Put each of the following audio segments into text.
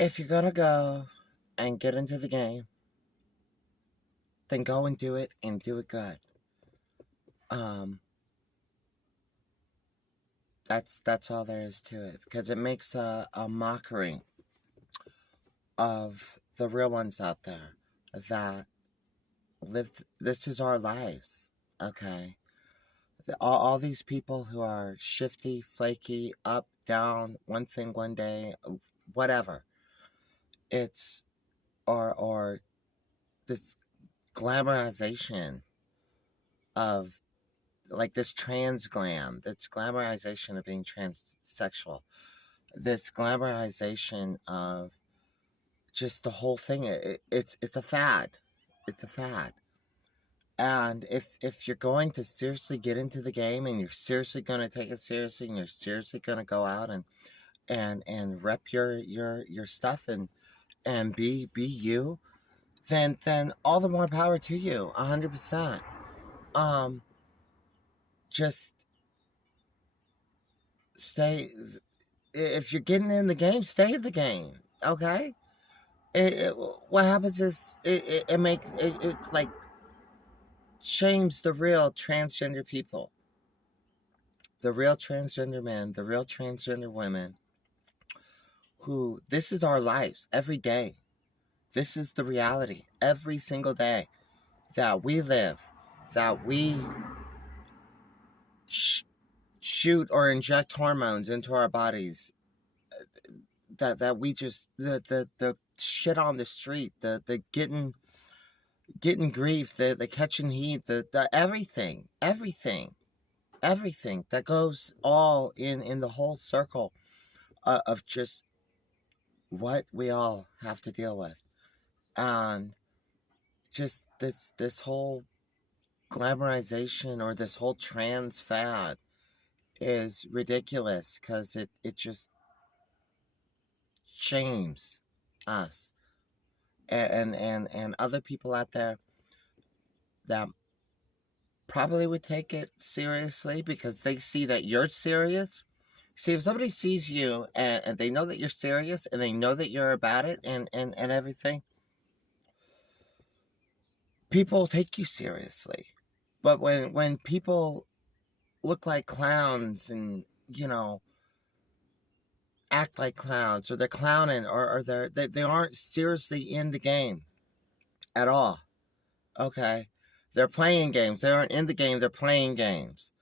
If you're gonna go and get into the game, then go and do it good. Um, that's all there is to it, because it makes a mockery of the real ones out there that live. This is our lives, okay? All these people who are shifty, flaky, up, down, one thing one day, whatever. It's or this glamorization of, like, this trans glam, this glamorization of being transsexual, this glamorization of just the whole thing. It's a fad. It's a fad. And if you're going to seriously get into the game, and you're seriously going to take it seriously, and you're seriously going to go out and rep your stuff, and be you, then all the more power to you, 100%. Um, just stay. If you're getting in the game, stay in the game. Okay. It, what happens is it like shames the real transgender people, the real transgender men, the real transgender women, who, this is our lives every day. This is the reality every single day that we live, that we shoot or inject hormones into our bodies, that we just, the shit on the street, the getting grief, the catching heat, the everything that goes all in the whole circle of just what we all have to deal with. And just this whole glamorization, or this whole trans fad, is ridiculous, because it just shames us, and other people out there that probably would take it seriously, because they see that you're serious. See, if somebody sees you, and they know that you're serious, and they know that you're about it, and everything, people take you seriously. But when people look like clowns, and, act like clowns, or they're clowning, or they aren't seriously in the game at all, okay? They're playing games. They aren't in the game. They're playing games.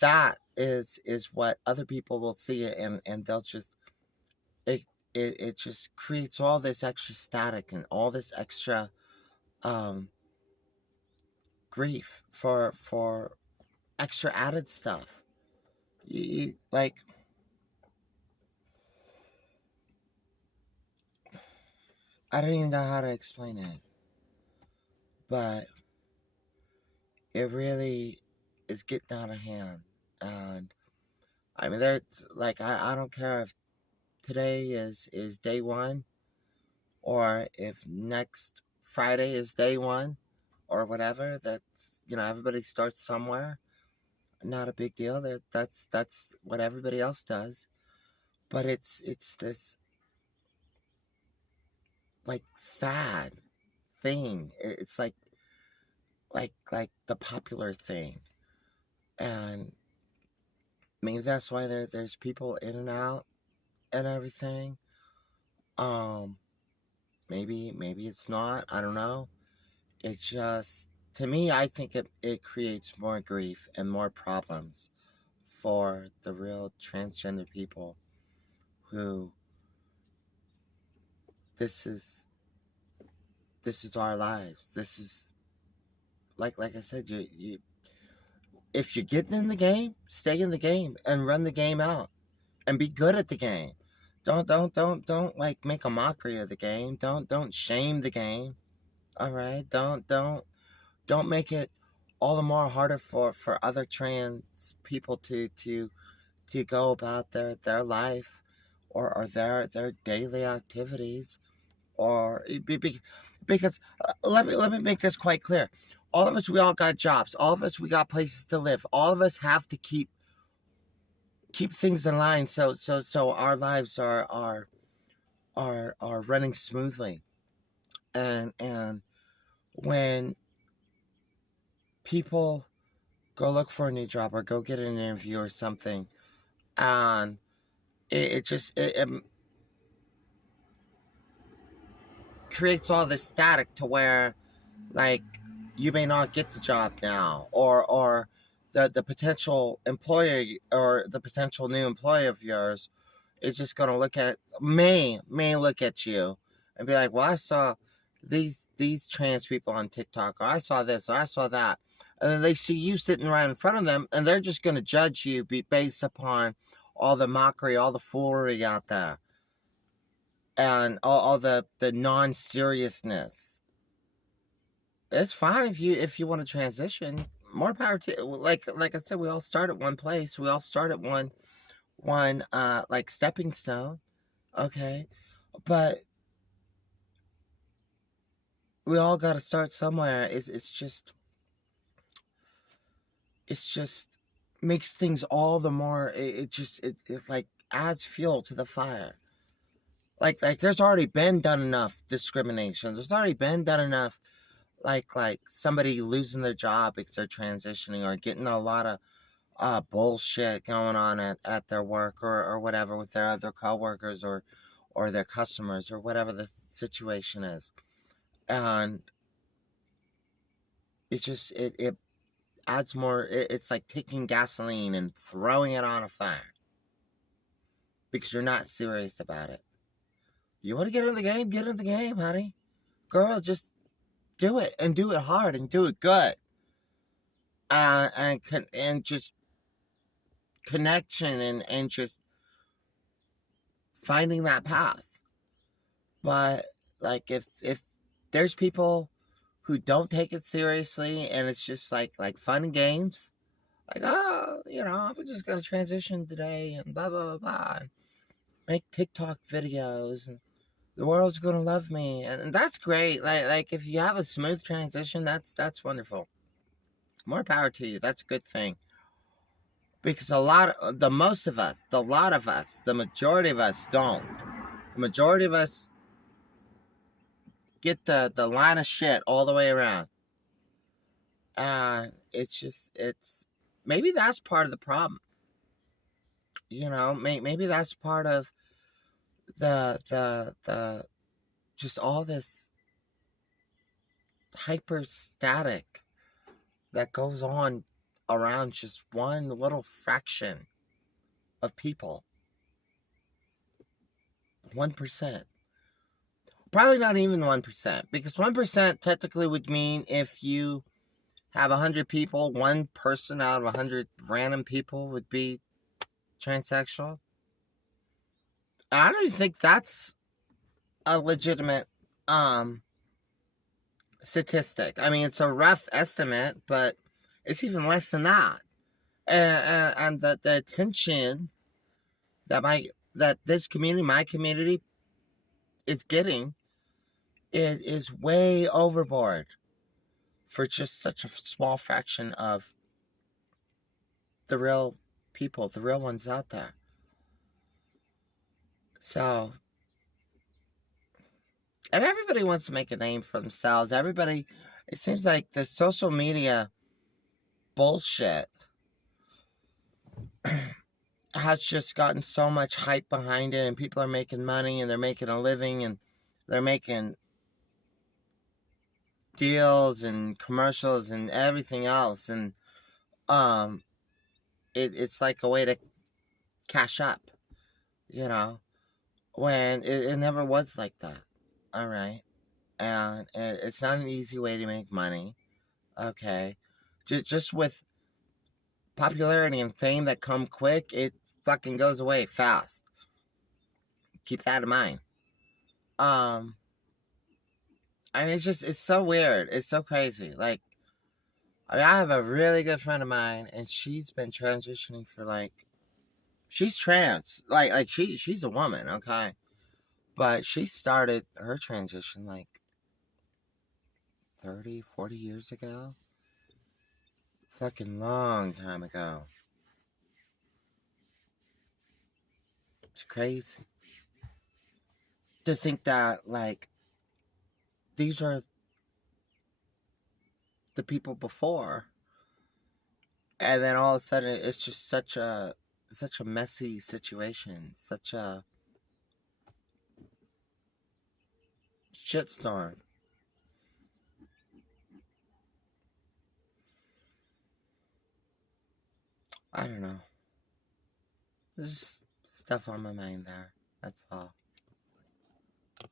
That is what other people will see, and they'll just, it it just creates all this extra static, and all this extra um grief for extra added stuff. Like, I don't even know how to explain it, but it really is getting out of hand. And I mean, there's, like, I don't care if today is day one, or if next Friday is day one, or whatever. That's, everybody starts somewhere. Not a big deal. That's what everybody else does. But it's this, like, fad thing. It's like the popular thing. And maybe that's why there's people in and out and everything. Um, maybe it's not. I don't know. It's just, to me, I think it creates more grief and more problems for the real transgender people, who, this is this is our lives. This is, like I said, you if you're getting in the game, stay in the game and run the game out, and be good at the game. Don't like make a mockery of the game. Don't shame the game. All right. Don't make it all the more harder for other trans people to go about their life, or their daily activities, or because, let me make this quite clear. All of us, we all got jobs. All of us, we got places to live. All of us have to keep things in line, so our lives are are running smoothly. And when people go look for a new job or go get an interview or something, and it creates all this static to where, like, you may not get the job now, or the potential employer or the potential new employee of yours is just going to may look at you and be like, well, I saw these trans people on TikTok, or I saw this, or I saw that, and then they see you sitting right in front of them, and they're just going to judge you based upon all the mockery, all the foolery out there, and all the non-seriousness. It's fine if you want to transition. More power to, like I said, we all start at one place. We all start at one like stepping stone. Okay. But we all got to start somewhere. It's just makes things all the more, it like adds fuel to the fire. Like there's already been done enough discrimination. There's already been done enough, like somebody losing their job because they're transitioning, or getting a lot of bullshit going on at their work, or whatever, with their other coworkers, or their customers, or whatever the situation is. And it adds more. It's like taking gasoline and throwing it on a fire because you're not serious about it. You want to get in the game? Get in the game, honey. Girl, just do it, and do it hard, and do it good. And just connection, and just finding that path. But like, if there's people who don't take it seriously, and it's just like fun and games, like, oh, I'm just gonna transition today, and blah blah blah blah, and make TikTok videos, and the world's gonna love me, and that's great. Like if you have a smooth transition, that's wonderful. More power to you. That's a good thing. Because the lot of us, the majority of us don't. The majority of us get the line of shit all the way around. It's maybe that's part of the problem. Maybe that's part of the just all this hyper static that goes on around just one little fraction of people. 1%. Probably not even 1%, because 1% technically would mean, if you have 100 people, one person out of 100 random people would be transsexual. I don't even think that's a legitimate statistic. I mean, it's a rough estimate, but it's even less than that. And the attention that this community, my community, is getting, is way overboard for just such a small fraction of the real people, the real ones out there. So, and everybody wants to make a name for themselves. Everybody, it seems like the social media bullshit has just gotten so much hype behind it, and people are making money, and they're making a living, and they're making deals and commercials and everything else, and it's like a way to cash up, when it never was like that. All right. And it's not an easy way to make money. Okay. Just with popularity and fame that come quick, it fucking goes away fast. Keep that in mind. I mean, it's so weird. It's so crazy. Like, I mean, I have a really good friend of mine, and she's been transitioning for she's trans. She's a woman, okay? But she started her transition 30, 40 years ago. Fucking long time ago. It's crazy. to think that, like, these are the people before, and then all of a sudden it's just such a messy situation, such a shitstorm. I don't know. There's just stuff on my mind there. That's all.